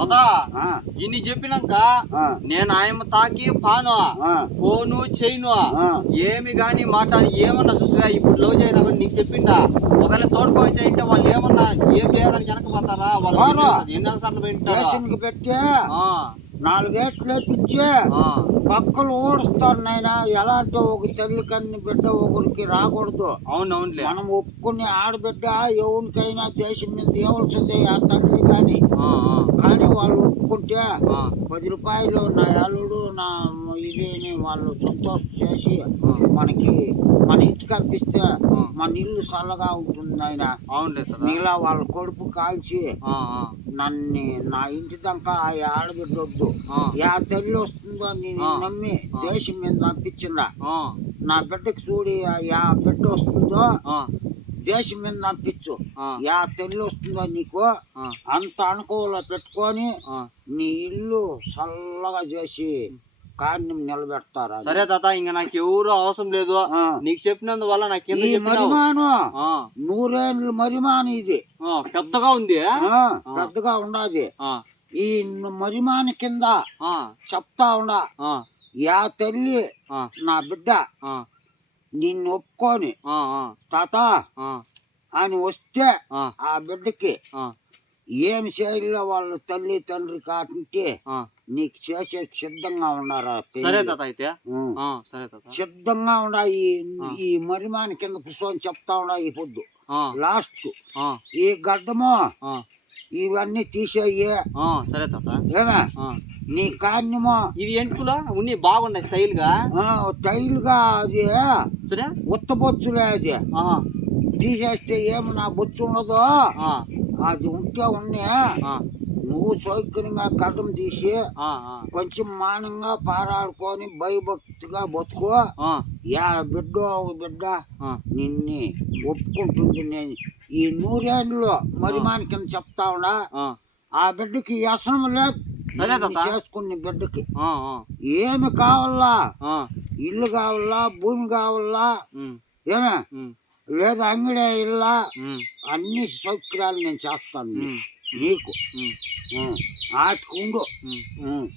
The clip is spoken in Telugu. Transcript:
తాతా ఇన్ని చెప్పినాక నేను ఆయమ్మ తాకి పాను ఫోను చేయను. ఏమి గాని మాట ఏమన్నా చూసా ఇప్పుడు లవ్ కానీ నీకు చెప్పిండా? ఒకవేళ తోడుకోవచ్చంటే వాళ్ళు ఏమన్నా ఏం చేయాలని వెనకపోతారా వాళ్ళు వారా. ఎన్నో సార్లు పోయింటారా స్టేషన్కి పెట్టి? నాలుగేట్లు ఆ, పక్కలు ఓడుస్తారు నాయన. ఎలా అంటే ఒక తల్లి కన్ని బిడ్డ ఒకరికి రాకూడదు. అవును అవునులే మనం ఒప్పుకుని ఆడబిడ్డ ఎవరికైనా దేశం మీద ఇవ్వాల్సిందే ఆ తండ్రి కానీ కానీ వాళ్ళు ఒప్పుకుంటే పది రూపాయలు నా అల్లుడు నా ఇది వాళ్ళు సంతోషం చేసి. మనకి మన ఆ. మన ఇల్లు చల్లగా ఉంటుంది ఆయన మిగతా వాళ్ళ కొడుపు కాల్చి నన్ను నా ఇంటి దాకా ఆ ఆడబిడ్డ వద్దు యా తల్లి వస్తుందో నేను. నమ్మి. దేశం మీద పంపించిందా ఆ, నా బిడ్డకి చూడి ఆ- యా బిడ్డ వస్తుందో దేశం మీద పంపించు యా తల్లి వస్తుందో నీకు అంత అనుకూల పెట్టుకొని. నీ ఇల్లు చల్లగా చేసి కార్యం నిలబెడతారా సరే తాత ఇంకా నాకు ఎవరు అవసరం లేదు. నీకు చెప్పినందువల్ల నాకు మరిమాను. నూరేళ్ళు మరిమాను ఇది. పెద్దగా ఉంది. పెద్దగా ఉండాది. ఈ మరిమాను కింద చెప్తా ఉండా. యా తల్లి నా బిడ్డ నిన్ను ఒప్పుకొని తాత అని వస్తే ఆ, బిడ్డకి ఏం చేయాలో వాళ్ళ తల్లి తండ్రి కాకుంటే ఆ. నీకు చేసే సిద్ధంగా ఉన్నారా? సరే తాత అయితే? సరే తాత. సిద్ధంగా ఉండా ఈ ఈ మరిమాని కింద కూర్చొని చెప్తా ఉండా ఈ పొద్దు. లాస్ట్ ఈ గడ్డము ఇవన్నీ తీసేయి సరే తాత. ఏమే. నీ కాన్యము ఇవి ఎంటుకులా ఉన్ని బాగున్నాయి స్టైల్గా ఆ, టైల్గా అది సరే. ఉత్తబొచ్చులే అది. తీసేస్తే ఏమి నా బొచ్చు ఉండదు అది ఉంటే ఉన్నా. నువ్వు సౌకర్యంగా గడ్డం తీసి కొంచెం మానంగా పారాడుకొని భయభక్తిగా బతుకు. యా బిడ్డ ఒక బిడ్డ. నిన్ని ఒప్పుకుంటుంది నేను. ఈ నూరేళ్ళు మరిమాని కింద చెప్తా ఉన్నా. ఆ, బిడ్డకి వ్యసనం లేదు. చేసుకున్న బిడ్డకి. ఏమి కావాలా? ఇల్లు కావాలా? భూమి కావాలా? ఏమే? లేదా అంగడే ఇల్లా. ఉమ్, అన్ని సౌకర్యాలు నేను చేస్తాను. నీకు. ఉమ్,